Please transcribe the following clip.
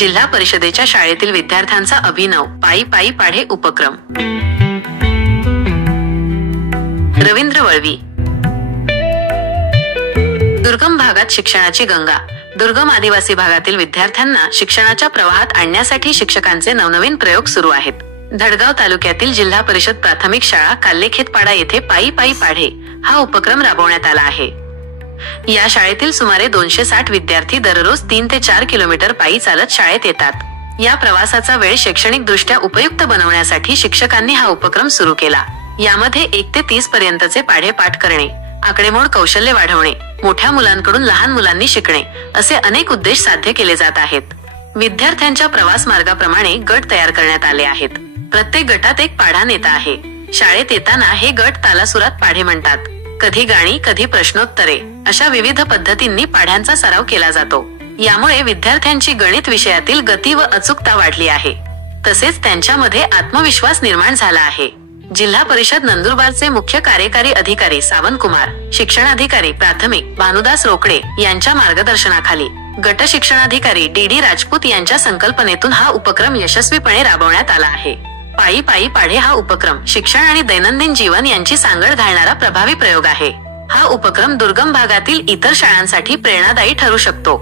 जिल्हा परिषदेच्या शाळेतील विद्यार्थ्यांचा अभिनव पायी पायी पाढे उपक्रम। रवींद्र वळवी। दुर्गम भागात शिक्षणाची गंगा। दुर्गम आदिवासी भागातील विद्यार्थ्यांना शिक्षणाच्या प्रवाहात आणण्यासाठी शिक्षकांचे नवनवीन प्रयोग सुरू आहेत। धडगाव तालुक्यातील जिल्हा परिषद प्राथमिक शाळा काल्लेखेतपाडा येथे पायी पायी पाढे हा उपक्रम राबवण्यात आला आहे। या शाळेतील सुमारे 260 विद्यार्थी दररोज 3 ते 4 किलोमीटर पायी चालत शाळेत येतात। या प्रवासाचा वेळ शैक्षणिक दृष्ट्या उपयुक्त बनवण्यासाठी शिक्षकांनी हा उपक्रम सुरू केला। यामध्ये 1 ते 30 पर्यंतचे पाढे पाठ करणे, आकडेमोड कौशल्य वाढवणे, मोठ्या मुलांकडून लहान मुलांनी शिकणे असे अनेक उद्देश साध्य केले जात आहेत। विद्यार्थ्यांच्या प्रवास मार्गाप्रमाणे गट तयार करण्यात आले आहेत। प्रत्येक गटात एक पाढा नेता आहे। शाळेत येताना हे गट तालासुरात पाढे म्हणतात। कधी गाणी, कधी प्रश्नोत्तरे अशा विविध पद्धतींनी पाढ्यांचा सराव केला जातो। यामुळे विद्यार्थ्यांची गणित विषयातील गती व अचूकता वाढली आहे, तसेच त्यांच्यामध्ये आत्मविश्वास निर्माण झाला आहे। जिल्हा परिषद नंदुरबारचे मुख्य कार्यकारी अधिकारी सावंत कुमार, शिक्षणाधिकारी प्राथमिक भानुदास रोकडे यांच्या मार्गदर्शनाखाली गट शिक्षणाधिकारी डी राजपूत यांच्या संकल्पनेतून हा उपक्रम यशस्वीपणे राबवण्यात आला आहे। पायी पायी पाढे हा उपक्रम शिक्षण आणि दैनंदिन जीवन यांची सांगड घालणारा प्रभावी प्रयोग आहे। हा उपक्रम दुर्गम भागातील इतर शाळांसाठी प्रेरणादायी ठरू शकतो।